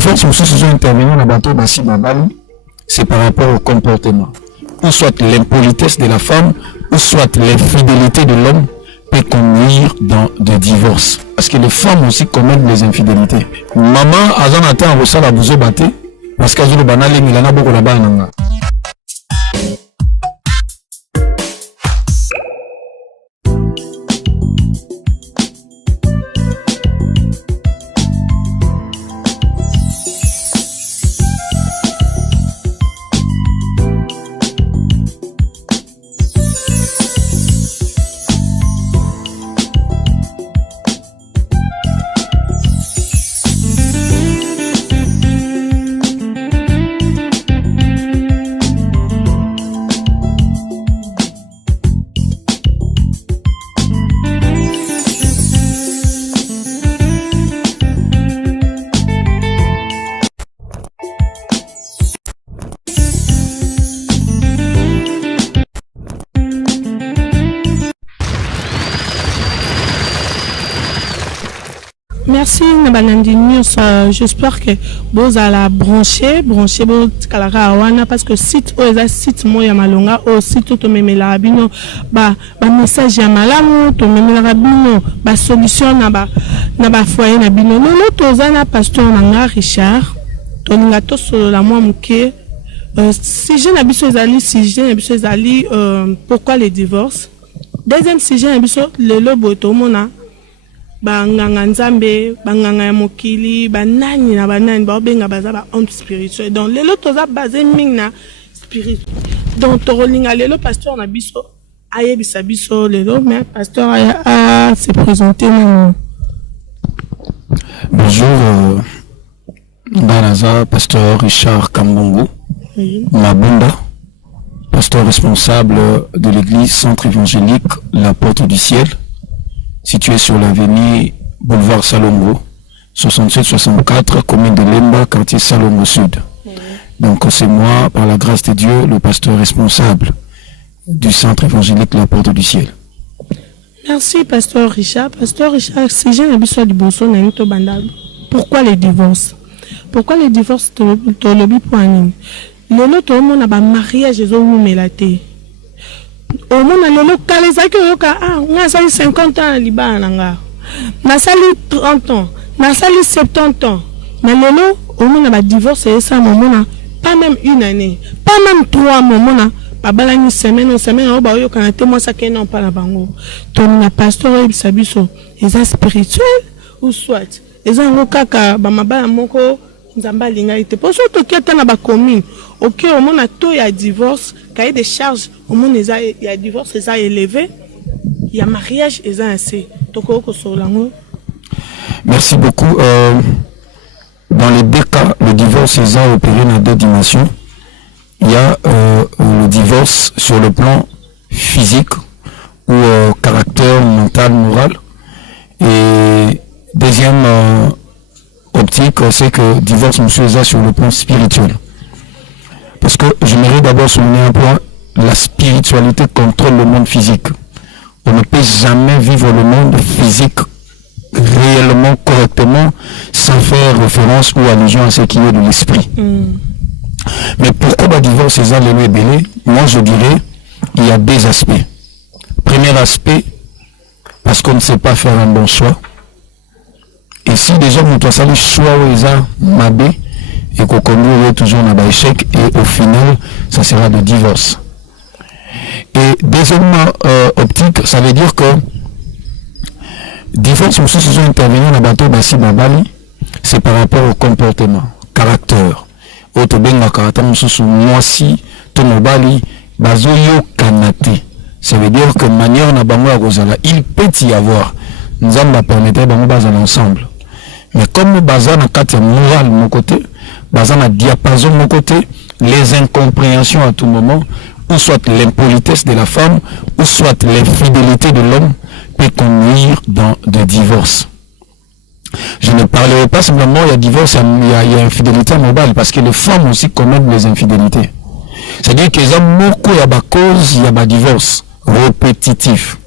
divorce aussi se sont intervenus dans le bateau Bassi Babali, c'est par rapport au comportement. Ou soit l'impolitesse de la femme, ou soit l'infidélité de l'homme peut conduire dans des divorces. Parce que les femmes aussi commettent des infidélités. Maman, Azanata, on reçoit la bouzo batte, parce qu'elle dit le banal, il en a beaucoup là-bas. Merci Nabanandi News. J'espère que vous allez brancher vos Kalarawana parce que site site moya malonga au site to memela bino ba message ya malamu to memela bino ba solution na ba foyer na bino lolo tozana pasteur nanga Richard to ninga to solo la moi muke sujet na biso ezali pourquoi les divorces. Deuxième sujet na biso lelo boto mona banganga nzambe banganga ya mokili banani na banani ba benga baza ba homme spirituel donc lelo toza basé ming na spirit donc torolinga lelo pasteur na biso ayebisa biso lelo mais pasteur a se présenter nous. Bonjour Banaza, pasteur Richard Kambongo, oui. Mabunda, pasteur responsable de l'église centre évangélique La Porte du Ciel, situé sur l'avenue Boulevard Salongo, 67-64, commune de Lemba, quartier Salongo Sud. Donc c'est moi, par la grâce de Dieu, le pasteur responsable du centre évangélique La Porte du Ciel. Merci, pasteur Richard. Pasteur Richard, si j'ai l'habitude du bon son, pourquoi les divorces? Pourquoi les divorces te lobby pour un le tout le monde a un mariage, ils ont mélate. Au monde a le calé on a sali 50 ans à Liban, on a sali 30 ans, on a sali 70 ans. Mais le au monde a divorce et ça, pas même une année, pas même 3 mois. Pas une semaine, on va y a témoin ça qui n'ont pas la bango. Ton pasteur et sabiso, ils sont spirituels ou soit ils ont kaka bamaba moko nzamba lingaite. Pour ça to kiata na ba commune. OK, au monde a tout y a divorce, cahier des charges, au monde il y a divorce, ils ont élevé, il y a mariage, ils ont assez. Toko ko solango. Merci beaucoup. Dans les deux cas, le divorce ils ont opéré dans 2 dimensions. Il y a le divorce sur le plan physique ou caractère mental, moral. Et deuxième optique, c'est que le divorce monsieur est sur le plan spirituel. Parce que j'aimerais d'abord souligner un point, la spiritualité contrôle le monde physique. On ne peut jamais vivre le monde physique réellement, correctement, sans faire référence ou allusion à ce qui est de l'esprit. Mais pourquoi le divorce est les belé? Moi je dirais il y a 2 aspects. Premier aspect, parce qu'on ne sait pas faire un bon choix. Et si déjà vous avez le choix où ils ont mabé et qu'on conduit toujours dans l'échec et au final ça sera de divorce. Et deuxièmement optique, ça veut dire que divorce aussi se sont intervenus dans le bateau Bassi Babali, c'est par rapport au comportement, caractère. Ça veut dire que manière na bango ya il peut y avoir nzamba permettre bango bazala ensemble, mais comme baza na kati ya moral mon côté baza na diapason mon côté, les incompréhensions à tout moment, ou soit l'impolitesse de la femme ou soit l'infidélité de l'homme peut conduire dans des divorces. Je ne parlerai pas simplement il y a divorce, il y a infidélité mobile, parce que les femmes aussi commettent des infidélités. C'est-à-dire qu'ils ont beaucoup, il y a des causes, il y a des divorces répétitifs.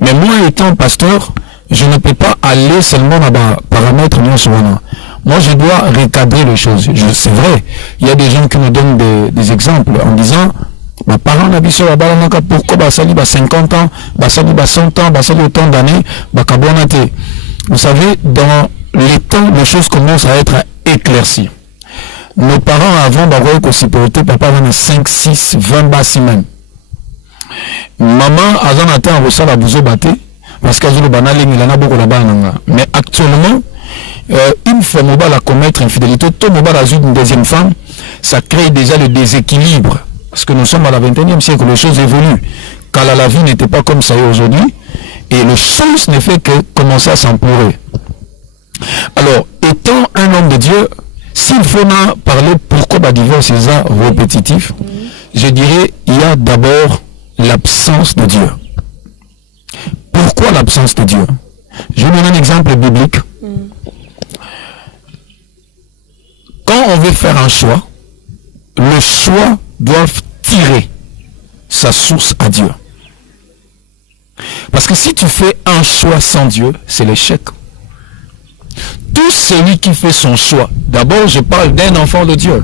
Mais moi, étant pasteur, je ne peux pas aller seulement dans les paramètres. moi je dois recadrer les choses. C'est vrai, il y a des gens qui nous donnent des exemples en disant mes parents n'habitent pas pourquoi basali 50 ans, basali 100 ans, basali autant d'années, bakabonate. Vous savez, dans les temps, les choses commencent à être éclaircies. Nos parents avant d'avoir aussi porté, papa avait 5, 6, 20 bassi même. Maman a un atteint à la bouzo batté parce qu'elle a banal il en a beaucoup là-bas. Mais actuellement, une fois mobile à commettre infidélité, tout mobile à une deuxième femme, ça crée déjà le déséquilibre. Parce que nous sommes à la 21e siècle, les choses évoluent. Quand la vie n'était pas comme ça aujourd'hui, et les choses ne fait que commencer à s'emplorer. Alors, étant un homme de Dieu, s'il faut parler pourquoi le divorce est répétitif, je dirais il y a d'abord l'absence de Dieu. Pourquoi l'absence de Dieu? Je vous donne un exemple biblique. Quand on veut faire un choix, le choix doit tirer sa source à Dieu. Parce que si tu fais un choix sans Dieu, c'est l'échec. Tout celui qui fait son choix, d'abord je parle d'un enfant de Dieu.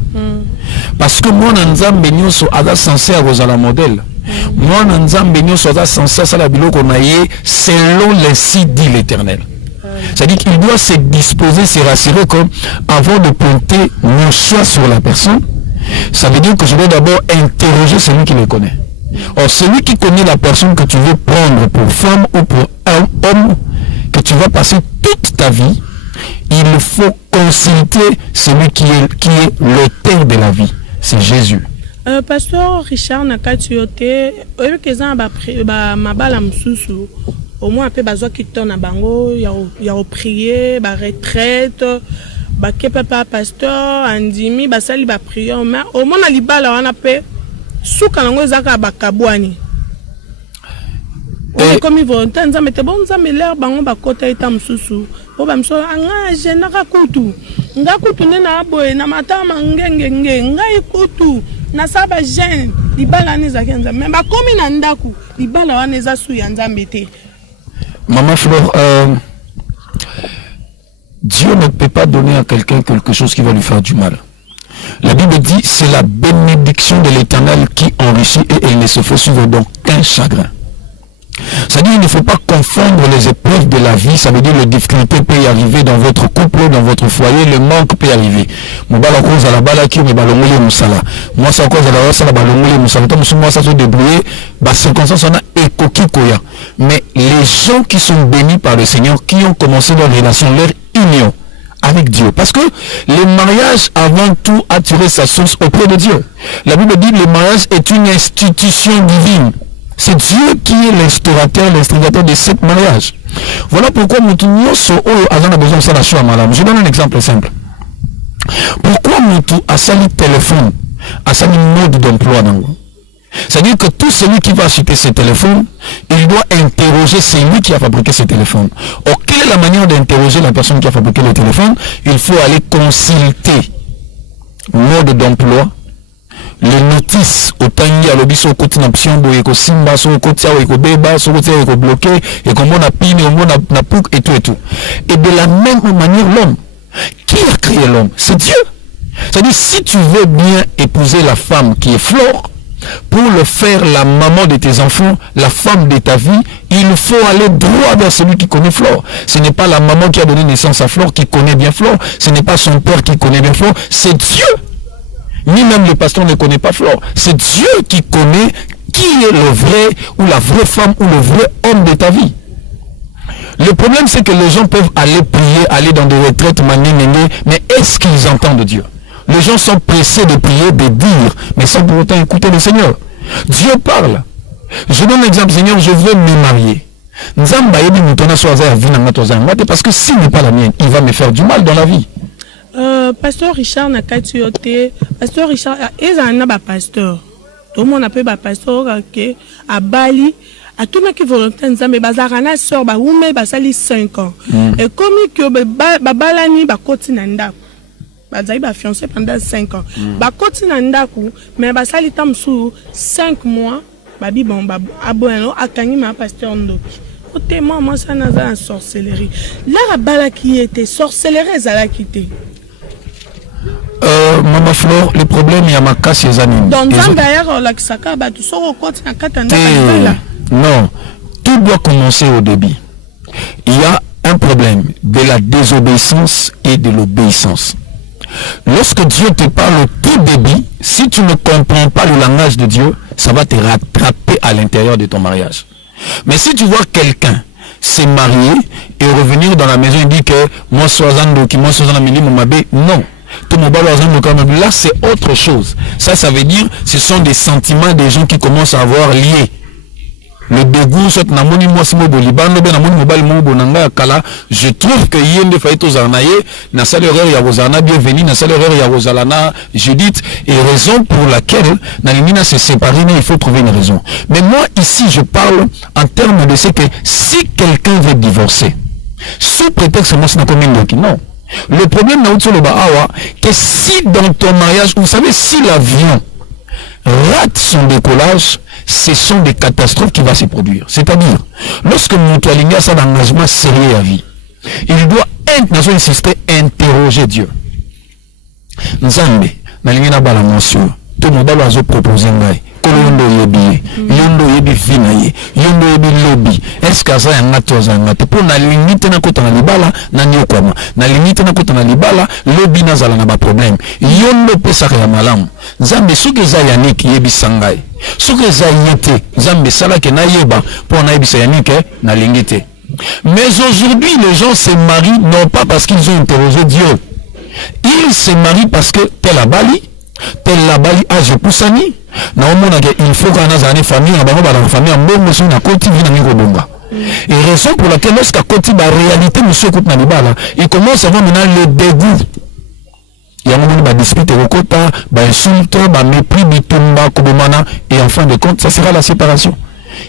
Parce que moi, Nzambe Nyoso a censé avoir la modèle. Moi, Nzambe Nyoso a censé à la biloko naïe selon l'insi dit l'Éternel. C'est-à-dire qu'il doit se disposer, se rassurer comme avant de pointer mon choix sur la personne, ça veut dire que je dois d'abord interroger celui qui le connaît. Or, celui qui connaît la personne que tu veux prendre pour femme ou pour un homme, que tu vas passer toute ta vie, il faut consulter celui qui est l'auteur de la vie. C'est Jésus. Pasteur Richard Nakatiote, au moins un peu besoin qui tourne à bango, il y a prier, ba retraite, ba papa pasteur, andimi, ba sali ba prier, mais au moins na libala wana pe suka nango zaka ba kabwani. Comme ils vont tant zamete bon zameler bango ba kota eta msusu. O ba mso anga jena ka kutu. Nga kutu nena aboye na matama ngenge nga ikutu. Na saba jeune libala ni zakenza mais ba komi na ndaku libala wana eza su ya nzambete. Maman Flore, Dieu ne peut pas donner à quelqu'un quelque chose qui va lui faire du mal. La Bible dit c'est la bénédiction de l'Éternel qui enrichit et elle ne se fait suivre donc qu'un chagrin. C'est-à-dire qu'il ne faut pas confondre les épreuves de la vie. Ça veut dire que les difficultés peuvent y arriver dans votre couple, dans votre foyer, le manque peut y arriver. Moi, c'est à cause de la balaki, mais balongoli musala. Moi, c'est à cause de la race, la balongoli musala. Moi, ça se débrouiller. Bah, circonstances, on a écoquille koya. Mais les gens qui sont bénis par le Seigneur, qui ont commencé leur relation, leur union avec Dieu. Parce que le mariage, avant tout, a tiré sa source auprès de Dieu. La Bible dit que le mariage est une institution divine. C'est Dieu qui est l'instigateur de ce mariage. Voilà pourquoi Moutou a besoin de ça la chose. Je donne un exemple simple. Pourquoi Moutou a sali téléphone, a sali mode d'emploi dans. C'est-à-dire que tout celui qui va acheter ce téléphone, il doit interroger celui qui a fabriqué ce téléphone. Or, quelle est la manière d'interroger la personne qui a fabriqué le téléphone? Il faut aller consulter mode d'emploi, les notices au tangi à l'obis au côté d'option de éco simba au côté à éco béba au côté à éco bloqué et comme on a pine on a na pouk et tout. Et de la même manière l'homme, qui a créé l'homme? C'est Dieu. C'est-à-dire si tu veux bien épouser la femme qui est Flore, pour le faire la maman de tes enfants, la femme de ta vie, il faut aller droit vers celui qui connaît Flore. Ce n'est pas la maman qui a donné naissance à Flore qui connaît bien Flore, ce n'est pas son père qui connaît bien Flore, c'est Dieu. Ni même le pasteur ne connaît pas Flore. C'est Dieu qui connaît qui est le vrai ou la vraie femme ou le vrai homme de ta vie. Le problème c'est que les gens peuvent aller prier, aller dans des retraites, mais est-ce qu'ils entendent Dieu? Les gens sont pressés de prier, de dire, mais sans pour autant écouter le Seigneur. Dieu parle. Je donne un exemple, Seigneur, je veux me marier. Parce que s'il n'est pas la mienne, il va me faire du mal dans la vie. Pasteur Richard Nakatiote, Pasteur Richard, ils ont un pasteur. Tout le monde appelle pasteur à Bali. À tout le monde qui volontaire, mais bazarana sort, ba oume, ba sali 5 ans. Et comme que ba balani ba koti nanda. Bazai ba fiancé pendant 5 ans. Ba koti nanda ku, mais ba sali tam sou 5 mois, ba bi bon ba abono akangi ma pasteur ndoki. Côté moi ça n'a pas sorcellerie. Là la bala qui était sorcellerie ça l'a quitté. Maman Flore, le problème, il y a ma casse et années. Donc, d'ailleurs, la Kisaka, tu sors au côté, non, tout doit commencer au début. Il y a un problème de la désobéissance et de l'obéissance. Lorsque Dieu te parle au tout début, si tu ne comprends pas le langage de Dieu, ça va te rattraper à l'intérieur de ton mariage. Mais si tu vois quelqu'un se marier et revenir dans la maison et dire que moi non. Là c'est autre chose. Ça veut dire ce sont des sentiments des gens qui commencent à avoir lié. Le dégoût, je trouve que Yende Faito Zarnaye, n'a pas l'erreur Yawozana, bienvenue, n'a pas l'erreur Yawozalana, Judith, et raison pour laquelle Nalimina s'est séparé, il faut trouver une raison. Mais moi, ici, je parle en termes de ce que si quelqu'un veut divorcer, sous prétexte, moi, c'est un combien de non. Le problème, que si dans ton mariage, vous savez, si l'avion rate son décollage, ce sont des catastrophes qui vont se produire. C'est-à-dire, lorsque Moutoualinga a un engagement sérieux à vie, il doit insister, interroger Dieu. Nzambe, Nalingina Balamoncio, tout le monde a proposé Yondo yebi, yondo yebi finaye, yondo yebi lobby. Est-ce que ça y a un acteur pour na limite na kota na libala na nyokoma, na limite na kota na libala lobby na zala na ba problème. Yondo pesa ya malamu. Nzambe suke za yaniki yebi sangai. Suke za yete, Nzambe sala ke na yeba pour na yebi sa yanike na lingite. Mais aujourd'hui les gens se marient non pas parce qu'ils ont interrogé Dieu. Ils se marient parce que tel a bali, tel la bali a je poussani. Il faut qu'on ait une famille, une famille, et raison pour laquelle lorsqu'à côté de la réalité, monsieur Koutnanibala, il commence à avoir maintenant le dégoût. Il y a un moment de dispute, insulte, mépris, bitumba, kobomana, et en fin de compte, ça sera la séparation.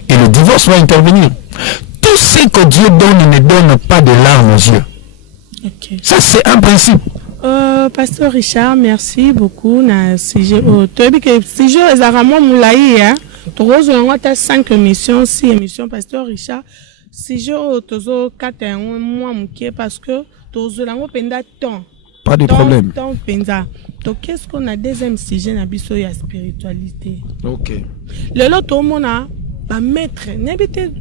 Et le divorce va intervenir. Tout ce que Dieu donne ne donne pas de larmes aux yeux. Okay. Ça, c'est un principe. Pasteur Richard, merci beaucoup. Na sujet sujet ezaramo moulayi hein. Tozo ngota 5 émissions, 6 émissions Pasteur Richard. Sujet tozo 4 mois muké parce que tozo lango penda temps. Pas de problème. Temps penda. Donc qu'est-ce qu'on a deuxième sujet na biso ya spiritualité. OK. Le lot mona ba maître n'habite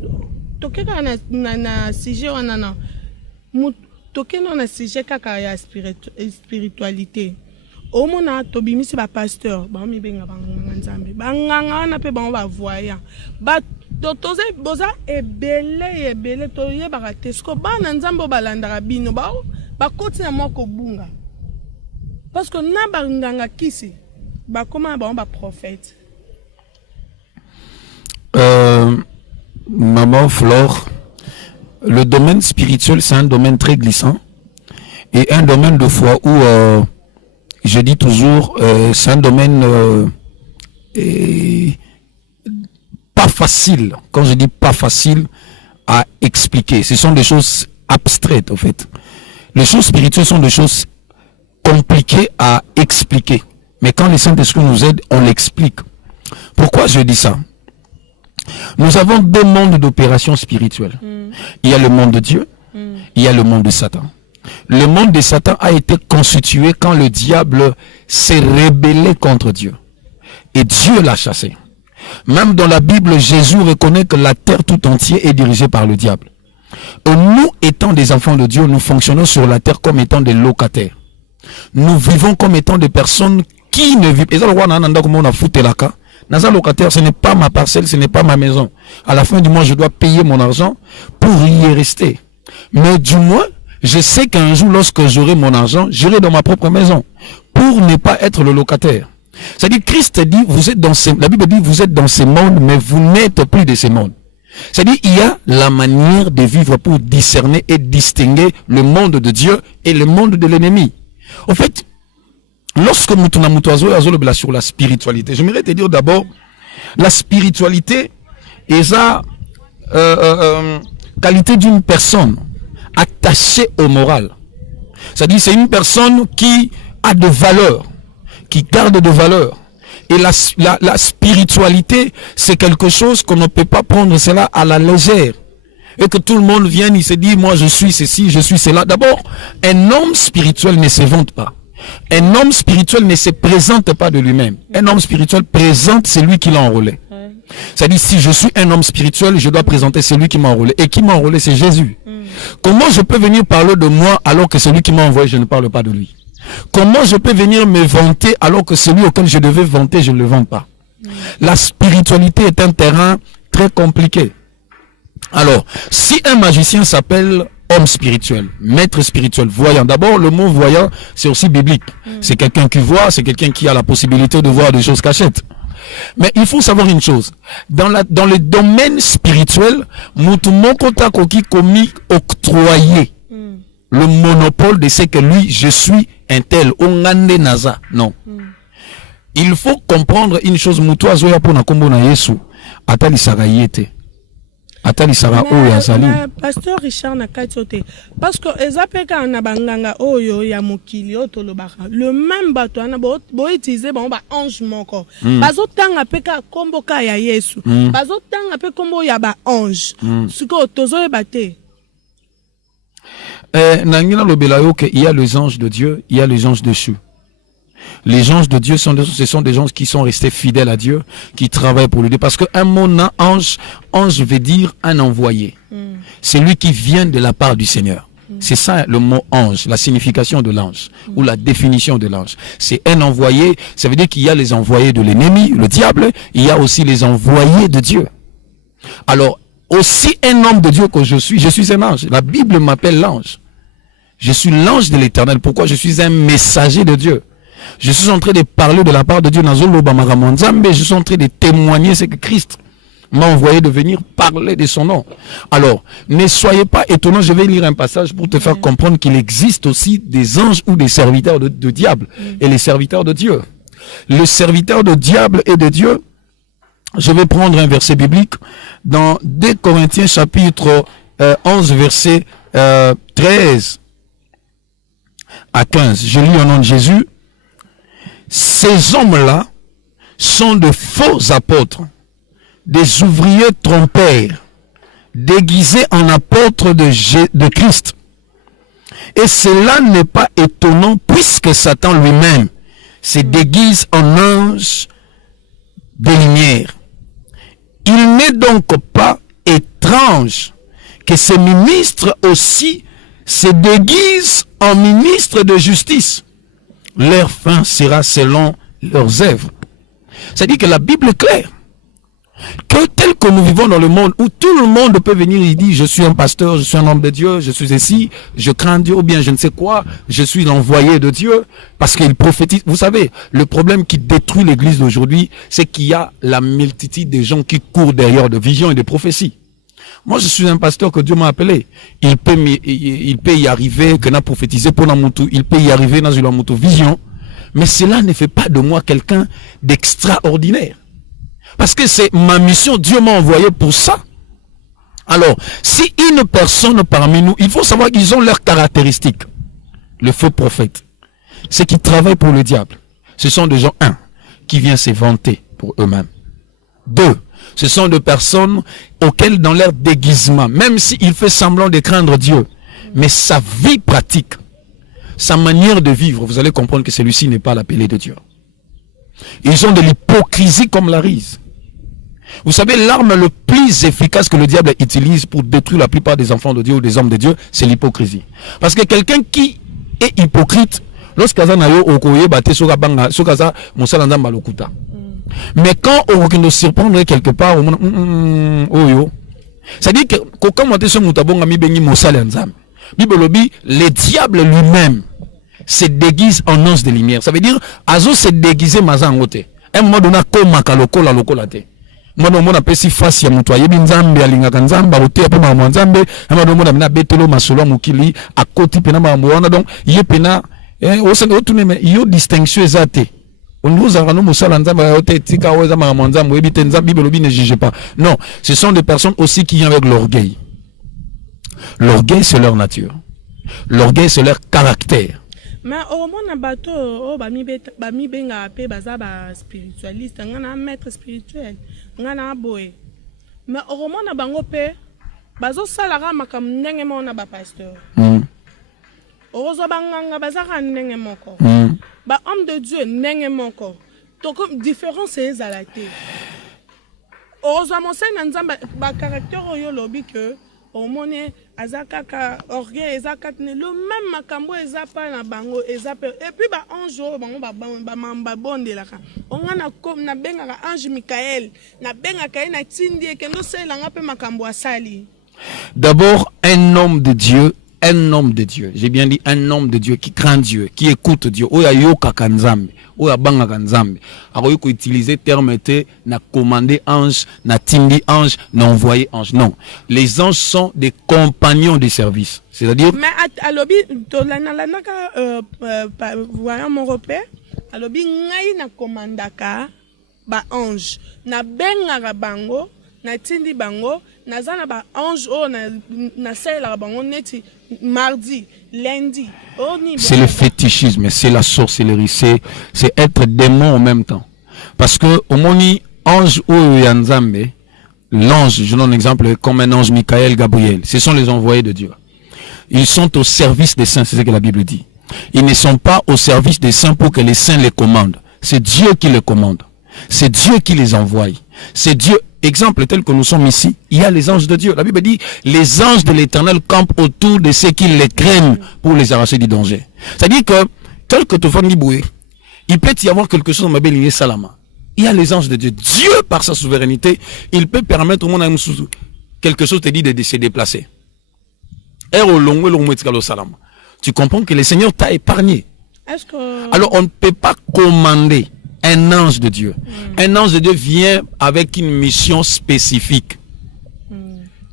tokeka na sujet onana. Tokeno na sujet kaka ya spiritualité. Au mona tobimisi ba pasteur, ba mi benga banganga nzambe. Banganga na pe ba voyant. Ba toze boza ebele to yeba tesko ba na nzambe balandara bino ba koti na moko bunga. Parce que na banganga kisi ba comment ba prophète. Maman Flore, le domaine spirituel, c'est un domaine très glissant et un domaine de foi où, je dis toujours, c'est un domaine pas facile. Quand je dis pas facile à expliquer, ce sont des choses abstraites en fait. Les choses spirituelles sont des choses compliquées à expliquer. Mais quand le Saint-Esprit nous aide, on l'explique. Pourquoi je dis ça? Nous avons deux mondes d'opérations spirituelles. Il y a le monde de Dieu, il y a le monde de Satan. Le monde de Satan a été constitué quand le diable s'est rébellé contre Dieu. Et Dieu l'a chassé. Même dans la Bible, Jésus reconnaît que la terre tout entière est dirigée par le diable. Et nous, étant des enfants de Dieu, nous fonctionnons sur la terre comme étant des locataires. Nous vivons comme étant des personnes qui ne vivent pas. Dans un locataire, ce n'est pas ma parcelle, ce n'est pas ma maison. À la fin du mois, je dois payer mon argent pour y rester. Mais du moins, je sais qu'un jour, lorsque j'aurai mon argent, j'irai dans ma propre maison pour ne pas être le locataire. C'est-à-dire, Christ dit, vous êtes dans la Bible dit, vous êtes dans ces mondes, mais vous n'êtes plus de ces mondes. C'est-à-dire, il y a la manière de vivre pour discerner et distinguer le monde de Dieu et le monde de l'ennemi. En fait, lorsque nous tournons sur la spiritualité, j'aimerais te dire d'abord, la spiritualité est la qualité d'une personne attachée au moral. C'est-à-dire c'est une personne qui a de valeurs, qui garde de valeurs. Et la spiritualité, c'est quelque chose qu'on ne peut pas prendre cela à la légère. Et que tout le monde vienne, il se dit, moi je suis ceci, je suis cela. D'abord, un homme spirituel ne se vante pas. Un homme spirituel ne se présente pas de lui-même. Un homme spirituel présente celui qui l'a enrôlé. C'est-à-dire, si je suis un homme spirituel, je dois présenter celui qui m'a enrôlé. Et qui m'a enrôlé, c'est Jésus. Comment je peux venir parler de moi alors que celui qui m'a envoyé, je ne parle pas de lui? Comment je peux venir me vanter alors que celui auquel je devais vanter, je ne le vante pas? La spiritualité est un terrain très compliqué. Alors, si un magicien s'appelle homme spirituel, maître spirituel, voyant. D'abord, le mot voyant, c'est aussi biblique. C'est quelqu'un qui voit, c'est quelqu'un qui a la possibilité de voir des choses cachettes. Mais il faut savoir une chose. Dans le domaine spirituel, Mutumokota Koki Komi octroyé le monopole de ce que lui, je suis un tel. Ongande Naza. Non. Il faut comprendre une chose. Mutua Zoya Pona Kombo na Yesu. Atali Sarayete. Pasteur Richard Nakatiote, parce que ezapeka na banganga oyo ya mokili otolobaka le même bato ana bo utiliser ba ange moko bazo tanga peka kombo ka ya Yesu bazo tanga pe kombo ya ba ange siko tozo ebate nangina lobela yo que il y a les anges de Dieu, il y a les anges déchus. Les anges de Dieu ce sont des gens qui sont restés fidèles à Dieu, qui travaillent pour lui. Parce qu'un mot ange veut dire un envoyé. C'est lui qui vient de la part du Seigneur. C'est ça le mot ange, la signification de l'ange, ou la définition de l'ange. C'est un envoyé, ça veut dire qu'il y a les envoyés de l'ennemi, le diable, il y a aussi les envoyés de Dieu. Alors, aussi un homme de Dieu que je suis un ange. La Bible m'appelle l'ange. Je suis l'ange de l'Éternel. Pourquoi? Je suis un messager de Dieu. Je suis en train de parler de la part de Dieu. Je suis en train de témoigner ce que Christ m'a envoyé de venir parler de son nom. Alors, ne soyez pas étonnants. Je vais lire un passage pour te faire comprendre qu'il existe aussi des anges ou des serviteurs de diable et les serviteurs de Dieu. Le serviteur de diable et de Dieu, je vais prendre un verset biblique dans 2 Corinthiens chapitre 11 verset 13 à 15. Je lis au nom de Jésus. Ces hommes-là sont de faux apôtres, des ouvriers trompeurs, déguisés en apôtres de Christ. Et cela n'est pas étonnant puisque Satan lui-même se déguise en ange de lumière. Il n'est donc pas étrange que ces ministres aussi se déguisent en ministres de justice. Leur fin sera selon leurs œuvres. C'est-à-dire que la Bible est claire. Que tel que nous vivons dans le monde où tout le monde peut venir et dire je suis un pasteur, je suis un homme de Dieu, je suis ici, je crains Dieu ou bien je ne sais quoi, je suis l'envoyé de Dieu parce qu'il prophétise. Vous savez, le problème qui détruit l'église d'aujourd'hui, c'est qu'il y a la multitude de gens qui courent derrière de visions et de prophéties. Moi, je suis un pasteur que Dieu m'a appelé. Il peut y arriver, que n'a prophétisé pour la moto, il peut y arriver dans une moto vision. Mais cela ne fait pas de moi quelqu'un d'extraordinaire. Parce que c'est ma mission, Dieu m'a envoyé pour ça. Alors, si une personne parmi nous, il faut savoir qu'ils ont leurs caractéristiques. Le faux prophète, c'est qui travaillent pour le diable. Ce sont des gens, qui viennent se vanter pour eux-mêmes. 2, ce sont des personnes auxquelles dans leur déguisement, même s'il fait semblant de craindre Dieu, mais sa vie pratique, sa manière de vivre, vous allez comprendre que celui-ci n'est pas l'appelé de Dieu. Ils ont de l'hypocrisie comme la rise. Vous savez, l'arme le plus efficace que le diable utilise pour détruire la plupart des enfants de Dieu ou des hommes de Dieu, c'est l'hypocrisie. Parce que quelqu'un qui est hypocrite, mais quand on veut nous surprendre quelque part, c'est-à-dire que le diable lui-même se déguise en ange de lumière. Ça veut dire, Azo se déguise mazangote. Un moment donné, moi on appelle si face ya mutu ayebi nzambe alingaka nzamba oteya pe ma nzambe ama mona na betelo masolo mukili akoti pena ma mwana donc ye pena osanga otuneme yo distinction ezate nous avons musala nzamba ote tika oza ma nzambe ebite nzambe bibelobi ne juge pas. Non, ce sont des personnes aussi qui viennent avec l'orgueil. L'orgueil c'est leur nature. L'orgueil c'est leur caractère. Mais au moins bateau oh bami benga pe baza ba spiritualiste ngana maître spirituel ngana boy. Mais au moins na bango pe bazo salara makam ndenge mona ba pasteur. Ozo banganga baza ka ndenge moko. ba homme de Dieu ndenge moko to comme différence ezalate ozo monse na nzamba ba caractère oyo lobi que au mone azakaka orgueil ezakatne le même makambo ezapa na bango ezape et puis ba ange bango ba mamba bondelaka ongana comme na bengaka ange Michael na bengaka na tindi ke no selanga pe makambo asali. D'abord un homme de Dieu. Un homme de Dieu, j'ai bien dit un homme de Dieu qui craint Dieu, qui écoute Dieu. Oya yoka kanzambe, oya banga kanzambe. Alors il utiliser terme te na commander ange, na tindi ange, na envoyer ange. Non, les anges sont des compagnons de service. C'est-à-dire. Mais à l'obi, voyons mon repère. À l'obi ngai na commandaka ba ange, na benga bango. Na tindi bango nazana ba ange o na sela bango neti mardi lundi c'est le fétichisme, c'est la sorcellerie, c'est être démon en même temps, parce que au moni ange o yanzambe, l'ange, je donne un exemple comme un ange Michael, Gabriel, ce sont les envoyés de Dieu. Ils sont au service des saints, c'est ce que la Bible dit. Ils ne sont pas au service des saints pour que les saints les commandent, c'est Dieu qui les commande, c'est Dieu qui les envoie, c'est Dieu. Exemple tel que nous sommes ici, il y a les anges de Dieu. La Bible dit, les anges de l'Éternel campent autour de ceux qui les craignent pour les arracher du danger. C'est-à-dire que, tel que tu fais Niboué, il peut y avoir quelque chose dans ma belle Salama. Il y a les anges de Dieu. Dieu, par sa souveraineté, il peut permettre au monde quelque chose te dit de se déplacer. Tu comprends que le Seigneur t'a épargné. Alors on ne peut pas commander un ange de Dieu. Un ange de Dieu vient avec une mission spécifique.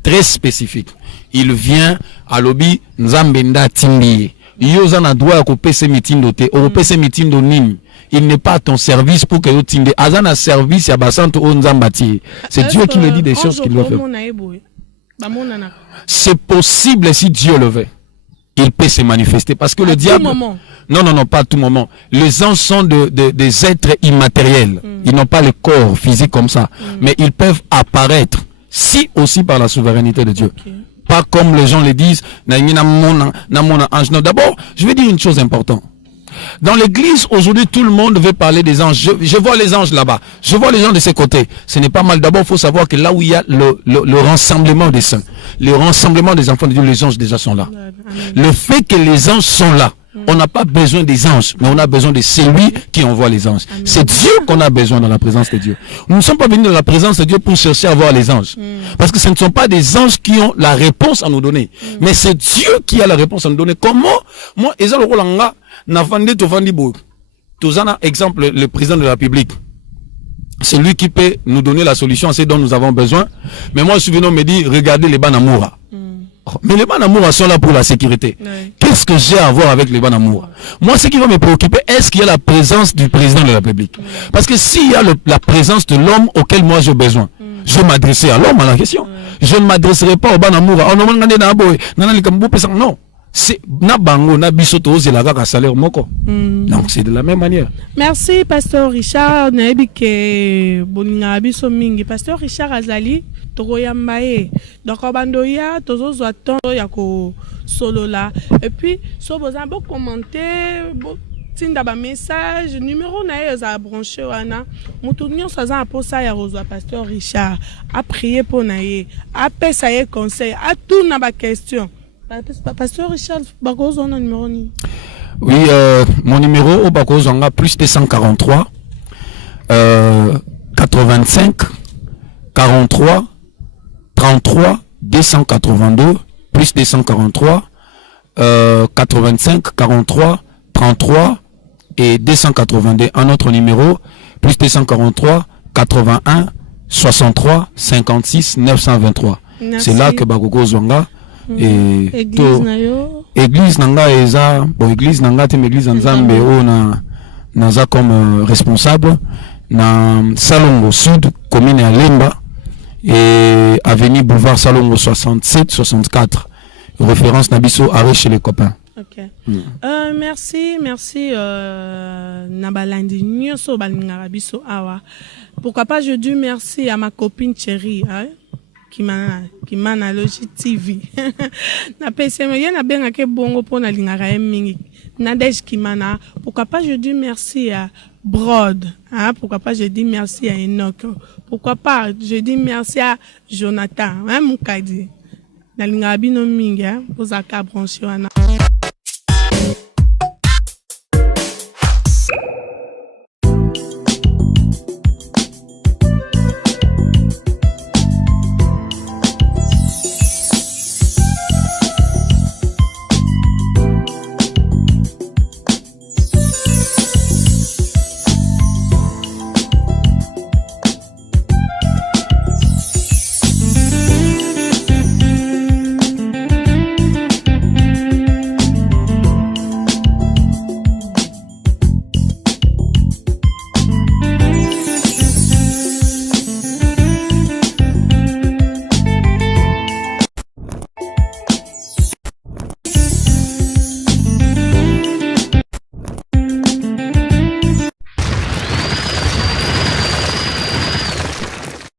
Très spécifique. Il vient à l'obi Nzambenda Timbi. Yozana doit couper ses meetings doté. Couper ses meetings d'onim. Il n'est pas à ton service pour que tu t'inde. Azana service ya basanto o Nzambati. C'est Dieu qui le dit des choses qu'il doit faire. C'est possible si Dieu le veut. Il peut se manifester parce que le diable. Non, pas à tout moment. Les anges sont des êtres immatériels. Ils n'ont pas le corps physique comme ça. Mais ils peuvent apparaître, si aussi par la souveraineté de Dieu. Pas comme les gens le disent, d'abord, je vais dire une chose importante. Dans l'église, aujourd'hui, tout le monde veut parler des anges. Je vois les anges là-bas. Je vois les gens de ces côtés. Ce n'est pas mal. D'abord, il faut savoir que là où il y a le rassemblement des saints, le rassemblement des enfants de Dieu, les anges déjà sont là. Le fait que les anges sont là, on n'a pas besoin des anges, mais on a besoin de celui qui envoie les anges. C'est Dieu qu'on a besoin dans la présence de Dieu. Nous ne sommes pas venus dans la présence de Dieu pour chercher à voir les anges. Parce que ce ne sont pas des anges qui ont la réponse à nous donner. Mais c'est Dieu qui a la réponse à nous donner. Comment? Moi, exemple, le président de la République. C'est lui qui peut nous donner la solution à ce dont nous avons besoin. Mais moi, je suis venu me dire, regardez les Banamoura. Mais les Banamoura sont là pour la sécurité. Qu'est-ce que j'ai à voir avec les Banamoura? Moi, ce qui va me préoccuper, est-ce qu'il y a la présence du président de la République? Parce que s'il y a la présence de l'homme auquel moi j'ai besoin, je vais m'adresser à l'homme à la question. Je ne m'adresserai pas au Banamoura. Non. C'est Nabango, Nabisoto, c'est la salaire moko. Donc c'est de la même manière. Merci, Pasteur Richard. Naebike Boninga Biso Mingi. Pasteur Richard Azali, Toroyambaye. Donc, Abandoya, Tozo Zoaton, Yako Solola. Et puis, si vous avez commenté, tinda ba message, numéro na za branché wana. Moutounion sa za aposa ya rozo Pasteur Richard. A prier pour naye. A pesa conseil. A tout na ba question. Pasteur Richard, Bakozo, on a numéro ni. Oui, mon numéro au Bakozo, on a plus de 143 85 43 33 282 plus de 143 85 43 33 et 282. Un autre numéro plus de 143 81 63 56 923. C'est là que Bakozo Zonga. Et église nanga eza bon église nanga te église nzambe o naza comme responsable na Salongo Sud commune à Lemba et avenue Boulevard Salongo 67 64 référence Nabiso arrêt chez les copains. OK. Merci Nabalandi nyoso balingara biso awa. Pourquoi pas je dis merci à ma copine chérie hein? Kimana Logi TV. Na PCM, il y a bien que bongo pour na lingara mingi. Nadège Kimana, pourquoi pas je dis merci à Brod, hein? Pourquoi pas je dis merci à Enoch, pourquoi pas je dis merci à Jonathan, hein, Moukadi. Na lingara bino mingi, hein, pour zaka branché wana.